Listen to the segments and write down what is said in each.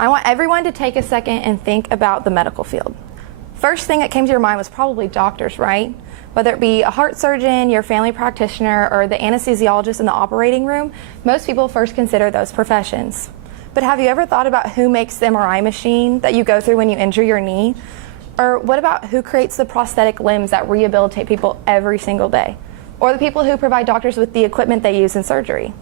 I want everyone to take a second and think about the medical field. First thing that came to your mind was probably doctors, right? Whether it be a heart surgeon, your family practitioner, or the anesthesiologist in the operating room, most people first consider those professions. But have you ever thought about who makes the MRI machine that you go through when you injure your knee? Or what about who creates the prosthetic limbs that rehabilitate people every single day? Or the people who provide doctors with the equipment they use in surgery?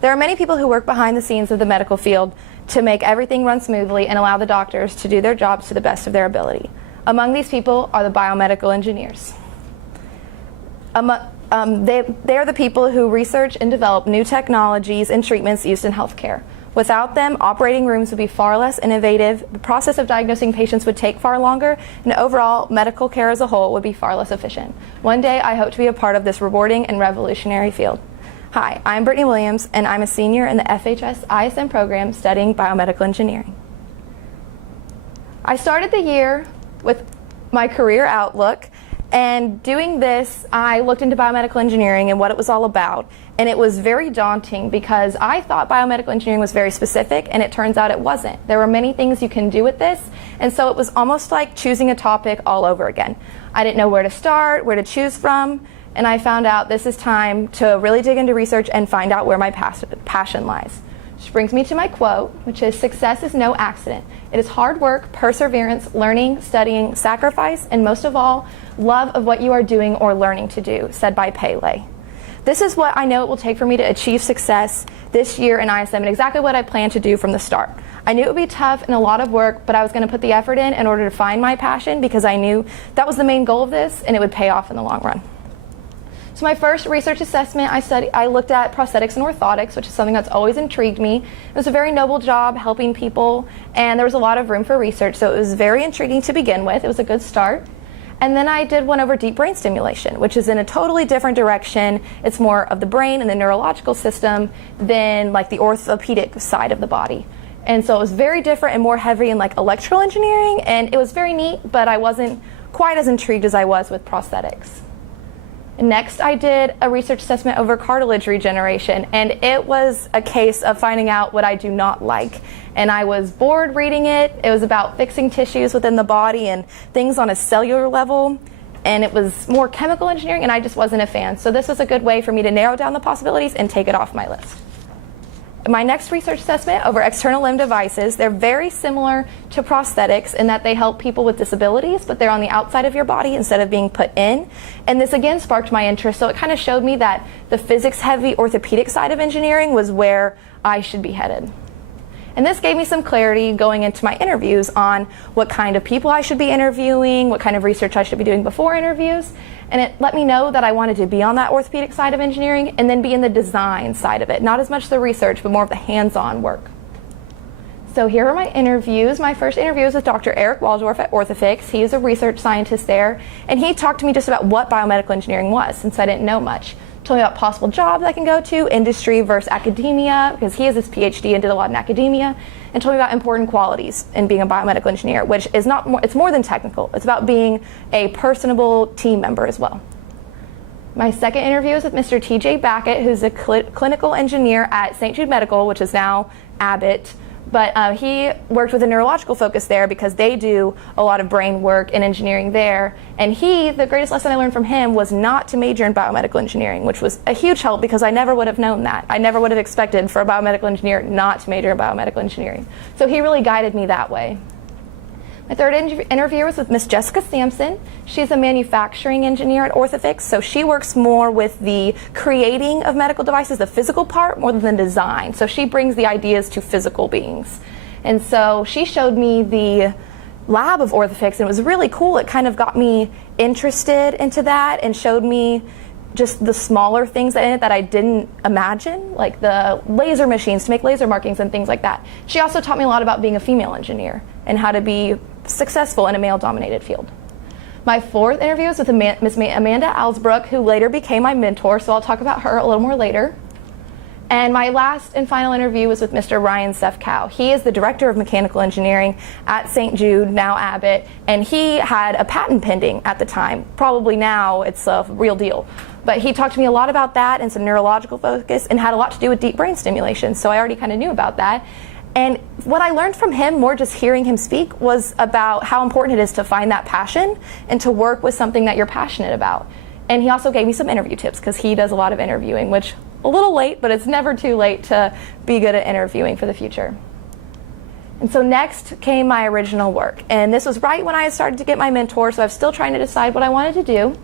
There are many people who work behind the scenes of the medical field to make everything run smoothly and allow the doctors to do their jobs to the best of their ability. Among these people are the biomedical engineers. They are the people who research and develop new technologies and treatments used in healthcare. Without them, operating rooms would be far less innovative, the process of diagnosing patients would take far longer, and overall, medical care as a whole would be far less efficient. One day, I hope to be a part of this rewarding and revolutionary field. Hi, I'm Brittney Williams, and I'm a senior in the FHS ISM program studying biomedical engineering. I started the year with my career outlook, and doing this, I looked into biomedical engineering and what it was all about, and it was very daunting because I thought biomedical engineering was very specific, and it turns out it wasn't. There were many things you can do with this, and so it was almost like choosing a topic all over again. I didn't know where to start, where to choose from, and I found out this is time to really dig into research and find out where my passion lies. Which brings me to my quote, which is, "Success is no accident. It is hard work, perseverance, learning, studying, sacrifice, and most of all, love of what you are doing or learning to do," said by Pele. This is what I know it will take for me to achieve success this year in ISM, and exactly what I plan to do from the start. I knew it would be tough and a lot of work, but I was going to put the effort in order to find my passion because I knew that was the main goal of this and it would pay off in the long run. So my first research assessment, I looked at prosthetics and orthotics, which is something that's always intrigued me. It was a very noble job helping people, and there was a lot of room for research, so it was very intriguing to begin with. It was a good start. And then I did one over deep brain stimulation, which is in a totally different direction. It's more of the brain and the neurological system than like the orthopedic side of the body. And so it was very different and more heavy in like electrical engineering, and it was very neat, but I wasn't quite as intrigued as I was with prosthetics. Next, I did a research assessment over cartilage regeneration, and it was a case of finding out what I do not like. And I was bored reading it. It was about fixing tissues within the body and things on a cellular level, and it was more chemical engineering, and I just wasn't a fan. So this was a good way for me to narrow down the possibilities and take it off my list. My next research assessment over external limb devices, they're very similar to prosthetics in that they help people with disabilities, but they're on the outside of your body instead of being put in. And this again sparked my interest, so it kind of showed me that the physics-heavy orthopedic side of engineering was where I should be headed. And this gave me some clarity going into my interviews on what kind of people I should be interviewing, what kind of research I should be doing before interviews. And it let me know that I wanted to be on that orthopedic side of engineering and then be in the design side of it. Not as much the research, but more of the hands-on work. So here are my interviews. My first interview was with Dr. Eric Waldorf at Orthofix. He is a research scientist there, and he talked to me just about what biomedical engineering was, since I didn't know much. Told me about possible jobs I can go to, industry versus academia, because he has his PhD and did a lot in academia, and told me about important qualities in being a biomedical engineer, which is not more, it's more than technical. It's about being a personable team member as well. My second interview is with Mr. TJ Backett, who's a clinical engineer at St. Jude Medical, which is now Abbott. But he worked with a neurological focus there because they do a lot of brain work and engineering there. And the greatest lesson I learned from him was not to major in biomedical engineering, which was a huge help because I never would have known that. I never would have expected for a biomedical engineer not to major in biomedical engineering. So he really guided me that way. My third interview was with Miss Jessica Sampson. She's a manufacturing engineer at Orthofix, so she works more with the creating of medical devices, the physical part, more than the design. So she brings the ideas to physical beings. And so she showed me the lab of Orthofix, and it was really cool. It kind of got me interested into that and showed me just the smaller things in it that I didn't imagine, like the laser machines to make laser markings and things like that. She also taught me a lot about being a female engineer and how to be successful in a male-dominated field. My fourth interview was with Miss Amanda Alsbrook, who later became my mentor, so I'll talk about her a little more later. And my last and final interview was with Mr. Ryan Sefcow. He is the director of mechanical engineering at St. Jude, now Abbott, and he had a patent pending at the time. Probably now it's a real deal. But he talked to me a lot about that and some neurological focus and had a lot to do with deep brain stimulation, so I already kind of knew about that. And what I learned from him, more just hearing him speak, was about how important it is to find that passion and to work with something that you're passionate about. And he also gave me some interview tips, because he does a lot of interviewing, which a little late, but it's never too late to be good at interviewing for the future. And so next came my original work. And this was right when I had started to get my mentor, so I was still trying to decide what I wanted to do.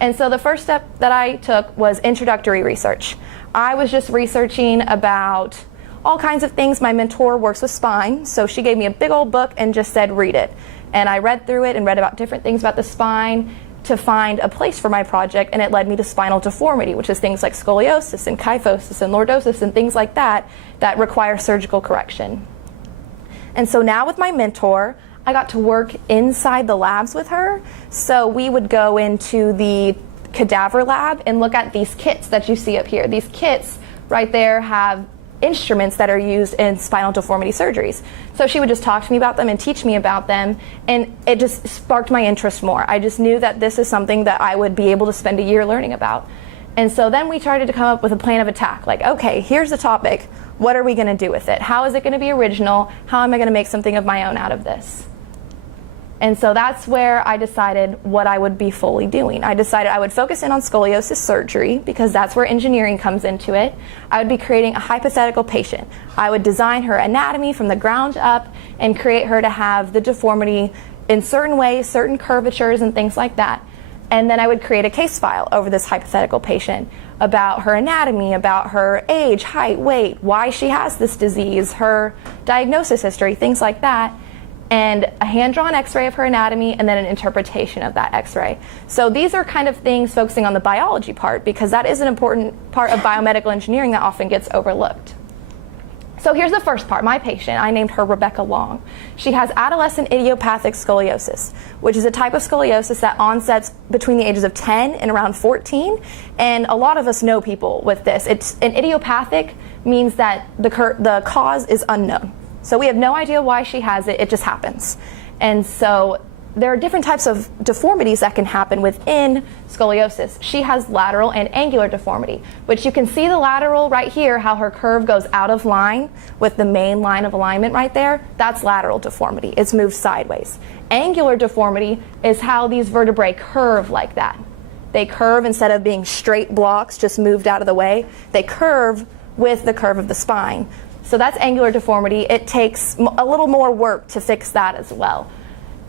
And so the first step that I took was introductory research. I was just researching about all kinds of things. My mentor works with spine, so she gave me a big old book and just said, read it. And I read through it and read about different things about the spine to find a place for my project, and it led me to spinal deformity, which is things like scoliosis and kyphosis and lordosis and things like that that require surgical correction. And so now with my mentor, I got to work inside the labs with her. So we would go into the cadaver lab and look at these kits that you see up here. These kits right there have instruments that are used in spinal deformity surgeries. So she would just talk to me about them and teach me about them, and it just sparked my interest more. I just knew that this is something that I would be able to spend a year learning about. And so then we started to come up with a plan of attack. Like, okay, here's the topic. What are we going to do with it? How is it going to be original? How am I going to make something of my own out of this? And so that's where I decided what I would be fully doing. I decided I would focus in on scoliosis surgery, because that's where engineering comes into it. I would be creating a hypothetical patient. I would design her anatomy from the ground up and create her to have the deformity in certain ways, certain curvatures and things like that. And then I would create a case file over this hypothetical patient about her anatomy, about her age, height, weight, why she has this disease, her diagnosis history, things like that, and a hand-drawn x-ray of her anatomy, and then an interpretation of that x-ray. So these are kind of things focusing on the biology part, because that is an important part of biomedical engineering that often gets overlooked. So here's the first part, my patient. I named her Rebecca Long. She has adolescent idiopathic scoliosis, which is a type of scoliosis that onsets between the ages of 10 and around 14. And a lot of us know people with this. An idiopathic means that the cause is unknown. So we have no idea why she has it, it just happens. And so there are different types of deformities that can happen within scoliosis. She has lateral and angular deformity, which you can see the lateral right here, how her curve goes out of line with the main line of alignment right there. That's lateral deformity. It's moved sideways. Angular deformity is how these vertebrae curve like that. They curve instead of being straight blocks just moved out of the way. They curve with the curve of the spine. So that's angular deformity. It takes a little more work to fix that as well.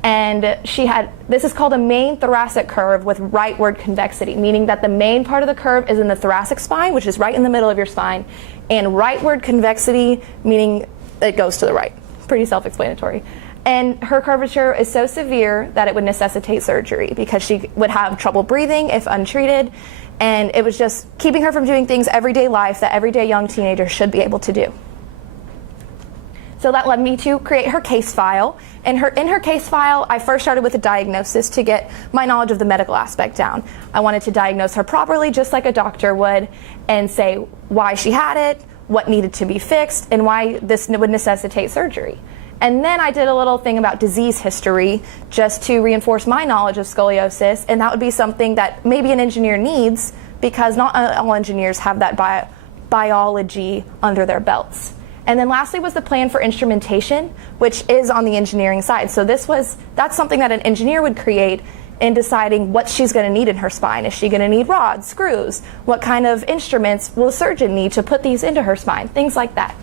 And this is called a main thoracic curve with rightward convexity, meaning that the main part of the curve is in the thoracic spine, which is right in the middle of your spine, and rightward convexity, meaning it goes to the right. Pretty self-explanatory. And her curvature is so severe that it would necessitate surgery, because she would have trouble breathing if untreated, and it was just keeping her from doing things everyday life that everyday young teenagers should be able to do. So that led me to create her case file. And in her case file, I first started with a diagnosis to get my knowledge of the medical aspect down. I wanted to diagnose her properly, just like a doctor would, and say why she had it, what needed to be fixed, and why this would necessitate surgery. And then I did a little thing about disease history just to reinforce my knowledge of scoliosis, and that would be something that maybe an engineer needs, because not all engineers have that biology under their belts. And then lastly was the plan for instrumentation, which is on the engineering side. So that's something that an engineer would create in deciding what she's going to need in her spine. Is she going to need rods, screws? What kind of instruments will a surgeon need to put these into her spine? Things like that.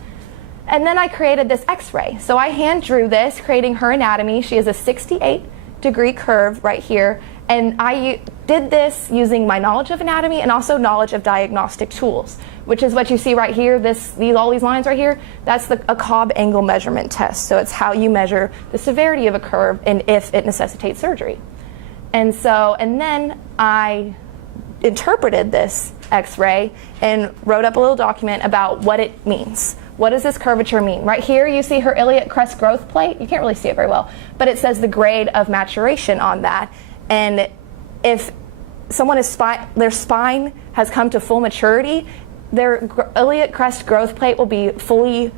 And then I created this x-ray. So I hand drew this, creating her anatomy. She has a 68-degree curve right here. And I did this using my knowledge of anatomy and also knowledge of diagnostic tools, which is what you see right here, all these lines right here. That's a Cobb angle measurement test. So it's how you measure the severity of a curve and if it necessitates surgery. And then I interpreted this x-ray and wrote up a little document about what it means. What does this curvature mean? Right here you see her iliac crest growth plate. You can't really see it very well, but it says the grade of maturation on that. And if someone their spine has come to full maturity, their iliac crest growth plate will be fully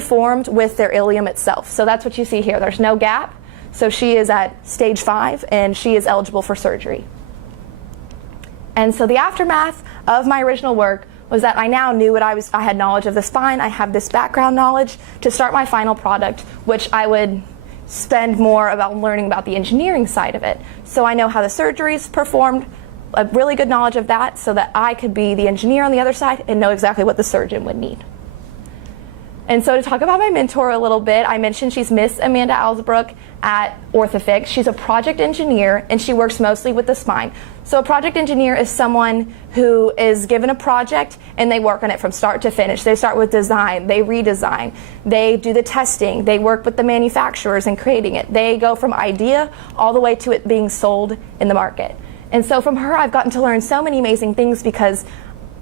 formed with their ilium itself. So that's what you see here. There's no gap. So she is at stage 5 and she is eligible for surgery. And so the aftermath of my original work was that I now knew I had knowledge of the spine, I have this background knowledge to start my final product, which I would spend more about learning about the engineering side of it. So I know how the surgeries performed, a really good knowledge of that, so that I could be the engineer on the other side and know exactly what the surgeon would need. And so to talk about my mentor a little bit, I mentioned she's Miss Amanda Alsbrook at Orthofix. She's a project engineer, and she works mostly with the spine. So a project engineer is someone who is given a project and they work on it from start to finish. They start with design, they redesign, they do the testing, they work with the manufacturers in creating it. They go from idea all the way to it being sold in the market. And so from her, I've gotten to learn so many amazing things because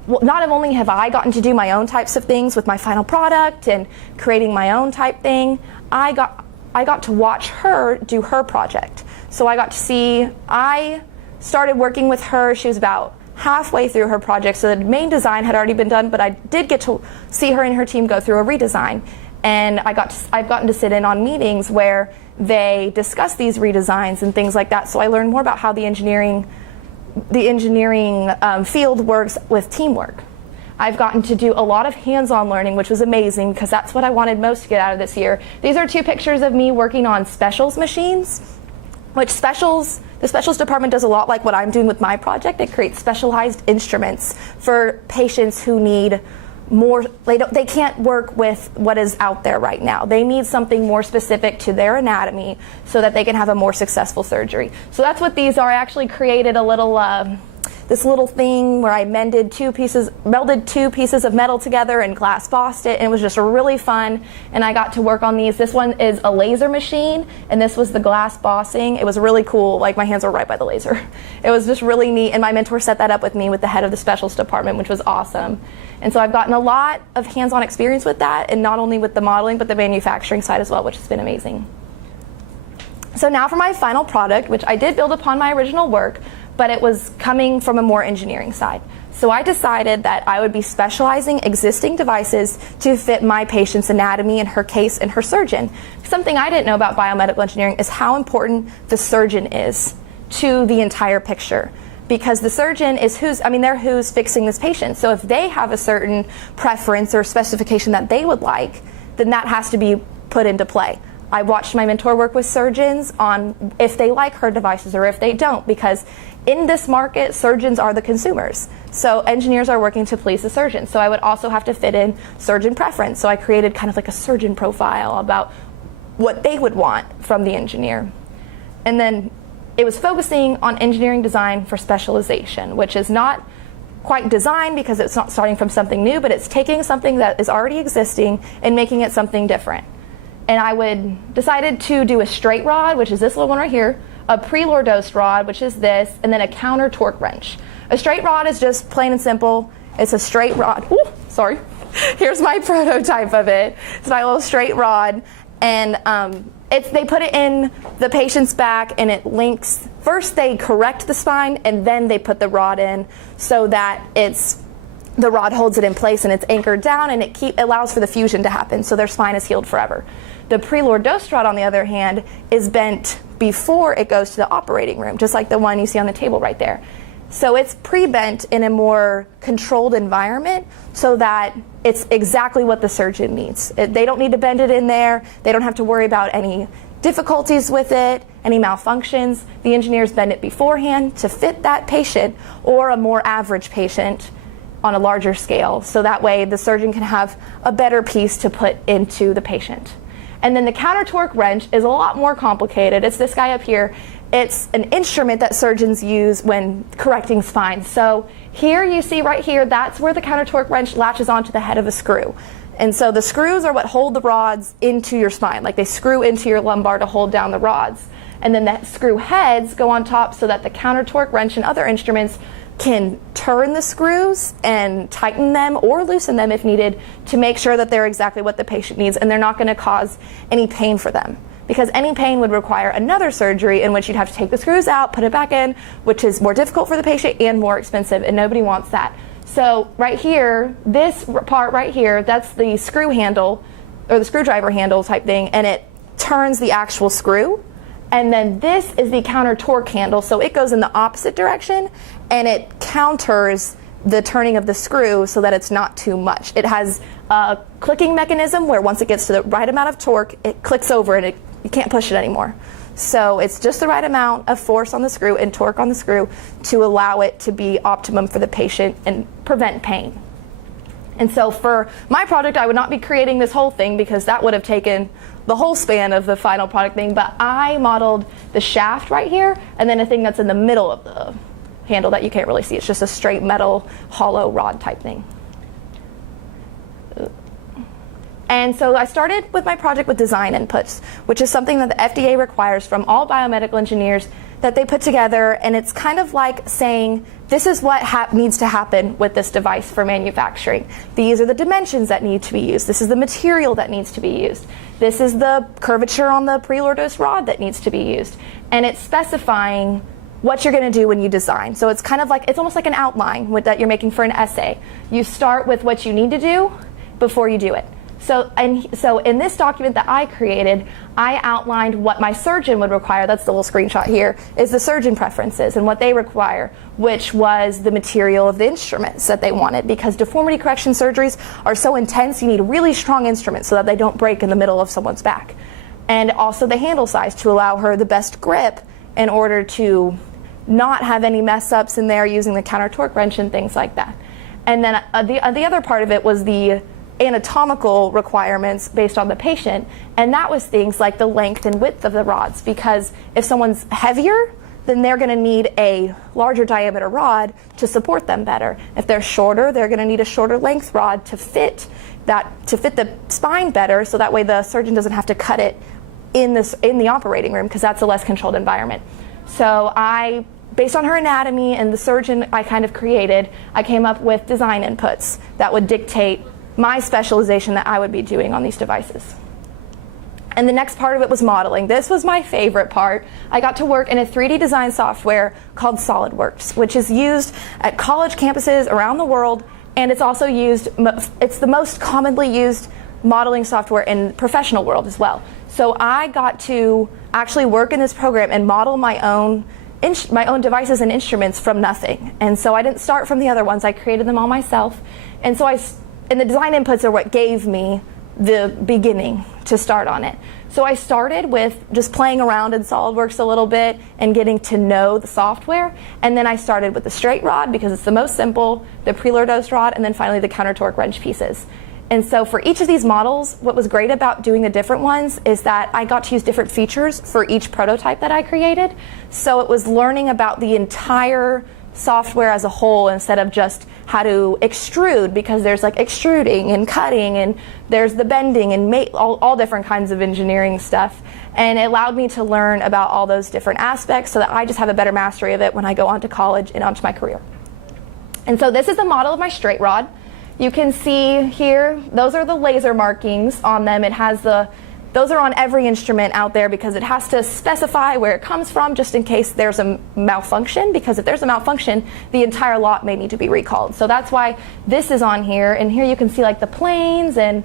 not only have I gotten to do my own types of things with my final product and creating my own type thing, I got to watch her do her project. So I got to see, I started working with her, she was about halfway through her project, so the main design had already been done, but I did get to see her and her team go through a redesign. And I've gotten to sit in on meetings where they discuss these redesigns and things like that, so I learned more about how the engineering field works with teamwork. I've gotten to do a lot of hands-on learning, which was amazing because that's what I wanted most to get out of this year. These are 2 pictures of me working on specials machines, which the specials department does a lot like what I'm doing with my project. It creates specialized instruments for patients who need more, they can't work with what is out there right now. They need something more specific to their anatomy so that they can have a more successful surgery. So that's what these are. I actually created a little, this little thing where I melded 2 pieces of metal together and glass bossed it, and it was just really fun, and I got to work on these. This one is a laser machine, and this was the glass bossing. It was really cool, like my hands were right by the laser. It was just really neat, and my mentor set that up with me with the head of the specials department, which was awesome. And so I've gotten a lot of hands-on experience with that, and not only with the modeling, but the manufacturing side as well, which has been amazing. So now for my final product, which I did build upon my original work, but it was coming from a more engineering side. So I decided that I would be specializing existing devices to fit my patient's anatomy, in her case, and her surgeon. Something I didn't know about biomedical engineering is how important the surgeon is to the entire picture. Because the surgeon is they're who's fixing this patient. So if they have a certain preference or specification that they would like, then that has to be put into play. I watched my mentor work with surgeons on if they like her devices or if they don't, because in this market, surgeons are the consumers. So engineers are working to please the surgeon. So I would also have to fit in surgeon preference. So I created kind of like a surgeon profile about what they would want from the engineer. And then it was focusing on engineering design for specialization, which is not quite design because it's not starting from something new, but it's taking something that is already existing and making it something different. And I decided to do a straight rod, which is this little one right here, a pre-lordosed rod, which is this, and then a counter torque wrench. A straight rod is just plain and simple. It's a straight rod. Ooh, sorry. Here's my prototype of it. It's my little straight rod. And they put it in the patient's back, and it links. First they correct the spine, and then they put the rod in so that the rod holds it in place and it's anchored down, and it allows for the fusion to happen so their spine is healed forever. The pre-lordosed rod, on the other hand, is bent before it goes to the operating room, just like the one you see on the table right there. So it's pre-bent in a more controlled environment so that it's exactly what the surgeon needs. They don't need to bend it in there. They don't have to worry about any difficulties with it, any malfunctions. The engineers bend it beforehand to fit that patient or a more average patient on a larger scale. So that way the surgeon can have a better piece to put into the patient. And then the counter torque wrench is a lot more complicated. It's this guy up here. It's an instrument that surgeons use when correcting spine. So here you see right here, that's where the counter torque wrench latches onto the head of a screw. And so the screws are what hold the rods into your spine, like they screw into your lumbar to hold down the rods. And then the screw heads go on top so that the counter torque wrench and other instruments can turn the screws and tighten them or loosen them if needed to make sure that they're exactly what the patient needs and they're not going to cause any pain for them. Because any pain would require another surgery in which you'd have to take the screws out, put it back in, which is more difficult for the patient and more expensive, and nobody wants that. So right here, this part right here, that's the screw handle or the screwdriver handle type thing, and it turns the actual screw. And then this is the counter torque handle, so it goes in the opposite direction and it counters the turning of the screw so that it's not too much. It has a clicking mechanism where once it gets to the right amount of torque, it clicks over and you can't push it anymore. So it's just the right amount of force on the screw and torque on the screw to allow it to be optimum for the patient and prevent pain. And so for my project, I would not be creating this whole thing because that would have taken the whole span of the final product thing, but I modeled the shaft right here and then a thing that's in the middle of the handle that you can't really see. It's just a straight metal hollow rod type thing. And so I started with my project with design inputs, which is something that the FDA requires from all biomedical engineers that they put together, and it's kind of like saying, this is what needs to happen with this device for manufacturing. These are the dimensions that need to be used. This is the material that needs to be used. This is the curvature on the preloaded rod that needs to be used. And it's specifying what you're going to do when you design. So it's kind of like, it's almost like an outline that you're making for an essay. You start with what you need to do before you do it. So in this document that I created, I outlined what my surgeon would require. That's the little screenshot here, is the surgeon preferences and what they require, which was the material of the instruments that they wanted, because deformity correction surgeries are so intense, you need really strong instruments so that they don't break in the middle of someone's back. And also the handle size to allow her the best grip in order to not have any mess ups in there using the counter torque wrench and things like that. And then the other part of it was the anatomical requirements based on the patient, and that was things like the length and width of the rods, because if someone's heavier, then they're going to need a larger diameter rod to support them better. If they're shorter, they're going to need a shorter length rod to fit the spine better, so that way the surgeon doesn't have to cut it in the operating room, because that's a less controlled environment. So based on her anatomy and the surgeon I kind of created, I came up with design inputs that would dictate my specialization that I would be doing on these devices. And the next part of it was modeling. This was my favorite part. I got to work in a 3D design software called SolidWorks, which is used at college campuses around the world, and it's also used, it's the most commonly used modeling software in the professional world as well. So I got to actually work in this program and model my own devices and instruments from nothing. And so I didn't start from the other ones. I created them all myself. And the design inputs are what gave me the beginning to start on it. So I started with just playing around in SolidWorks a little bit and getting to know the software. And then I started with the straight rod because it's the most simple, the preloaded rod, and then finally the counter torque wrench pieces. And so for each of these models, what was great about doing the different ones is that I got to use different features for each prototype that I created. So it was learning about the entire software as a whole instead of just how to extrude, because there's like extruding and cutting and there's the bending and all different kinds of engineering stuff. And it allowed me to learn about all those different aspects so that I just have a better mastery of it when I go on to college and onto my career. And so this is the model of my straight rod. You can see here, those are the laser markings on them. Those are on every instrument out there because it has to specify where it comes from just in case there's a malfunction, because if there's a malfunction, the entire lot may need to be recalled. So that's why this is on here, and here you can see like the planes and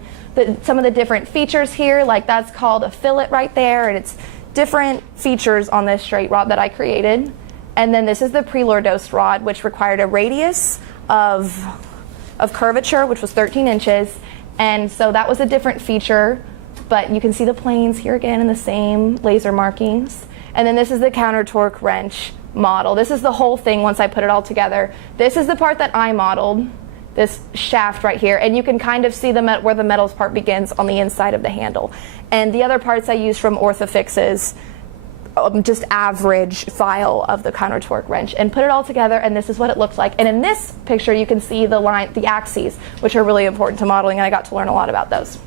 some of the different features here, like that's called a fillet right there, and it's different features on this straight rod that I created. And then this is the preloaded rod, which required a radius of curvature, which was 13 inches, and so that was a different feature. But you can see the planes here again in the same laser markings. And then this is the counter torque wrench model. This is the whole thing once I put it all together. This is the part that I modeled, this shaft right here. And you can kind of see where the metals part begins on the inside of the handle. And the other parts I used from Orthofix's just average file of the counter torque wrench and put it all together, and this is what it looks like. And in this picture you can see the axes, which are really important to modeling, and I got to learn a lot about those.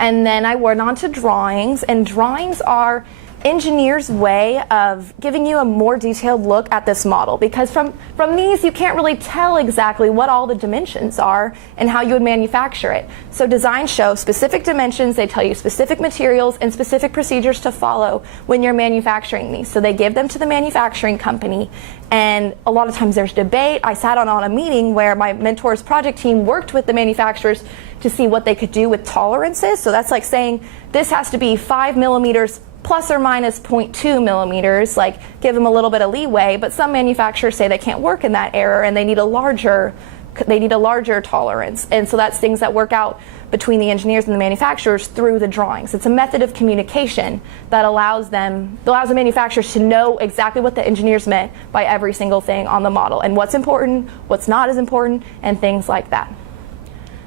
And then I went on to drawings, and drawings are engineers' way of giving you a more detailed look at this model, because from these you can't really tell exactly what all the dimensions are and how you would manufacture it. So designs show specific dimensions, they tell you specific materials and specific procedures to follow when you're manufacturing these. So they give them to the manufacturing company, and a lot of times there's debate. I sat on a meeting where my mentor's project team worked with the manufacturers to see what they could do with tolerances. So that's like saying this has to be 5 millimeters plus or minus 0.2 millimeters, like give them a little bit of leeway, but some manufacturers say they can't work in that error and they need a larger tolerance. And so that's things that work out between the engineers and the manufacturers through the drawings. It's a method of communication that allows the manufacturers to know exactly what the engineers meant by every single thing on the model and what's important, what's not as important, and things like that.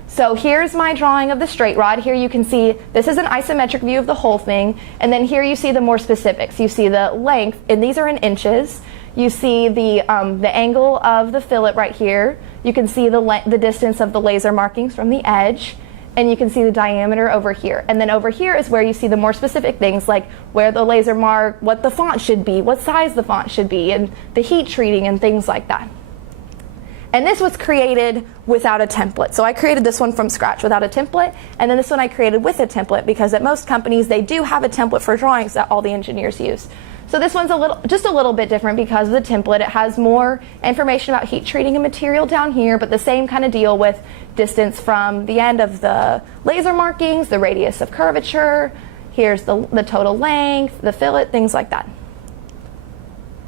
So here's my drawing of the straight rod. Here you can see this is an isometric view of the whole thing, and then here you see the more specifics. You see the length, and these are in inches. You see the angle of the fillet right here. You can see the distance of the laser markings from the edge, and you can see the diameter over here. And then over here is where you see the more specific things, like where the laser mark, what the font should be, what size the font should be, and the heat treating and things like that. And this was created without a template. So I created this one from scratch without a template, and then this one I created with a template, because at most companies they do have a template for drawings that all the engineers use. So this one's just a little bit different because of the template. It has more information about heat treating and material down here, but the same kind of deal with distance from the end of the laser markings, the radius of curvature, here's the total length, the fillet, things like that.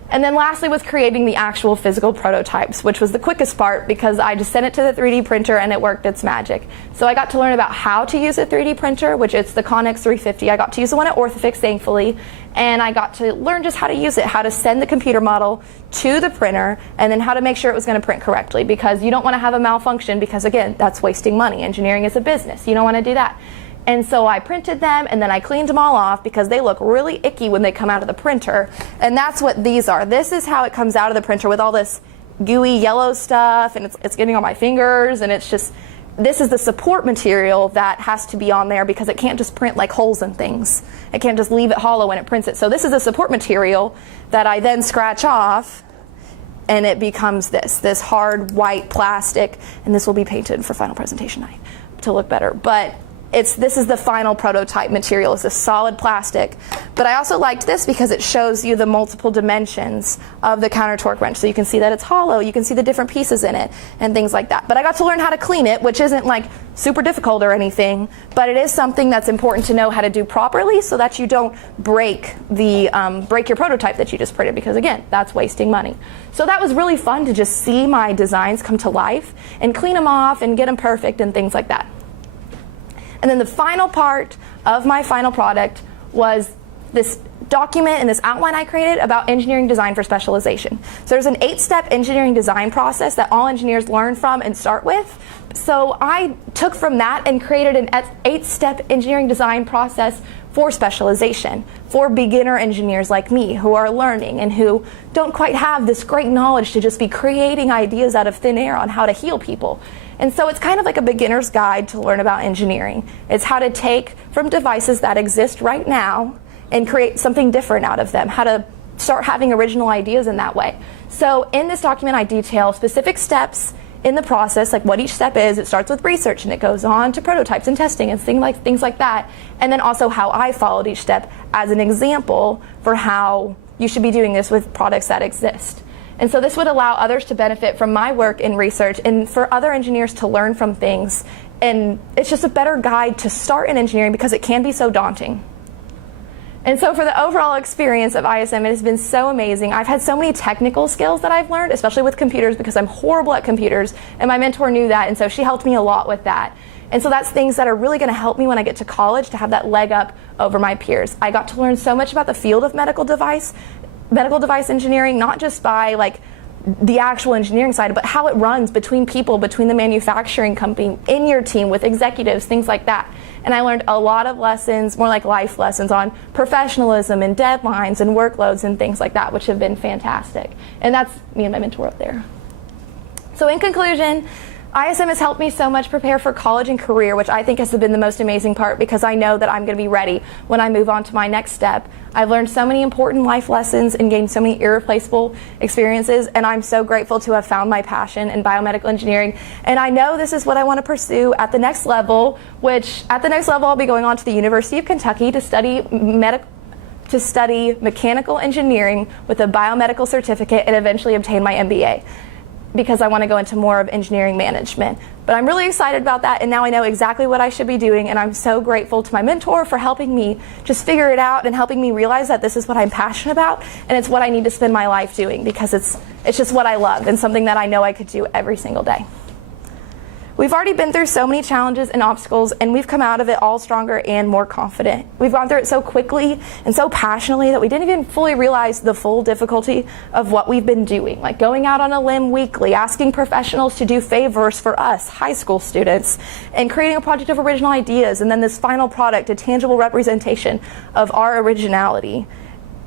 And then lastly was creating the actual physical prototypes, which was the quickest part because I just sent it to the 3D printer and it worked its magic. So I got to learn about how to use a 3D printer, which is the Connex 350. I got to use the one at Orthofix, thankfully, and I got to learn just how to use it, how to send the computer model to the printer, and then how to make sure it was going to print correctly, because you don't want to have a malfunction, because again, that's wasting money. Engineering is a business. You don't want to do that. And so I printed them, and then I cleaned them all off because they look really icky when they come out of the printer. And that's what these are. This is how it comes out of the printer with all this gooey yellow stuff, and it's getting on my fingers, and it's just, this is the support material that has to be on there because it can't just print like holes and things. It can't just leave it hollow when it prints it. So this is the support material that I then scratch off, and it becomes this hard white plastic, and this will be painted for final presentation night to look better. But this is the final prototype material. It's this solid plastic. But I also liked this because it shows you the multiple dimensions of the counter torque wrench. So you can see that it's hollow, you can see the different pieces in it, and things like that. But I got to learn how to clean it, which isn't like super difficult or anything, but it is something that's important to know how to do properly so that you don't break your prototype that you just printed, because again, that's wasting money. So that was really fun to just see my designs come to life and clean them off and get them perfect and things like that. And then the final part of my final product was this document and this outline I created about engineering design for specialization. So there's an 8-step engineering design process that all engineers learn from and start with. So I took from that and created an 8-step engineering design process for specialization, for beginner engineers like me who are learning and who don't quite have this great knowledge to just be creating ideas out of thin air on how to heal people. And so it's kind of like a beginner's guide to learn about engineering. It's how to take from devices that exist right now and create something different out of them, how to start having original ideas in that way. So in this document, I detail specific steps in the process, like what each step is. It starts with research and it goes on to prototypes and testing and things like that. And then also how I followed each step as an example for how you should be doing this with products that exist. And so this would allow others to benefit from my work in research and for other engineers to learn from things. And it's just a better guide to start in engineering because it can be so daunting. And so for the overall experience of ISM, it has been so amazing. I've had so many technical skills that I've learned, especially with computers, because I'm horrible at computers, and my mentor knew that, and so she helped me a lot with that. And so that's things that are really going to help me when I get to college to have that leg up over my peers. I got to learn so much about the field of medical device engineering, not just by like the actual engineering side, but how it runs between people, between the manufacturing company, in your team, with executives, things like that. And I learned a lot of lessons, more like life lessons, on professionalism and deadlines and workloads and things like that, which have been fantastic. And that's me and my mentor up there. So in conclusion, ISM has helped me so much prepare for college and career, which I think has been the most amazing part because I know that I'm going to be ready when I move on to my next step. I've learned so many important life lessons and gained so many irreplaceable experiences, and I'm so grateful to have found my passion in biomedical engineering. And I know this is what I want to pursue at the next level, which at the next level I'll be going on to the University of Kentucky to study mechanical engineering with a biomedical certificate and eventually obtain my MBA, because I want to go into more of engineering management. But I'm really excited about that, and now I know exactly what I should be doing, and I'm so grateful to my mentor for helping me just figure it out and helping me realize that this is what I'm passionate about, and it's what I need to spend my life doing, because it's just what I love and something that I know I could do every single day. We've already been through so many challenges and obstacles, and we've come out of it all stronger and more confident. We've gone through it so quickly and so passionately that we didn't even fully realize the full difficulty of what we've been doing, like going out on a limb weekly, asking professionals to do favors for us, high school students, and creating a project of original ideas, and then this final product, a tangible representation of our originality.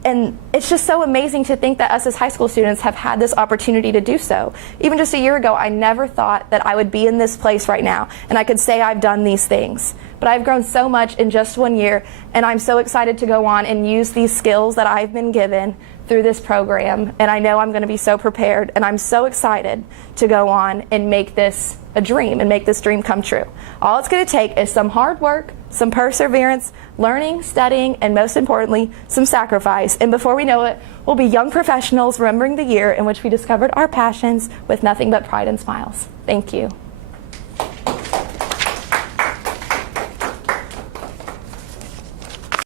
And it's just so amazing to think that us as high school students have had this opportunity to do so. Even just a year ago, I never thought that I would be in this place right now and I could say I've done these things. But I've grown so much in just 1 year, and I'm so excited to go on and use these skills that I've been given through this program. And I know I'm going to be so prepared, and I'm so excited to go on and make this a dream and make this dream come true. All it's going to take is some hard work, some perseverance, learning, studying, and most importantly, some sacrifice. And before we know it, we'll be young professionals remembering the year in which we discovered our passions with nothing but pride and smiles. Thank you.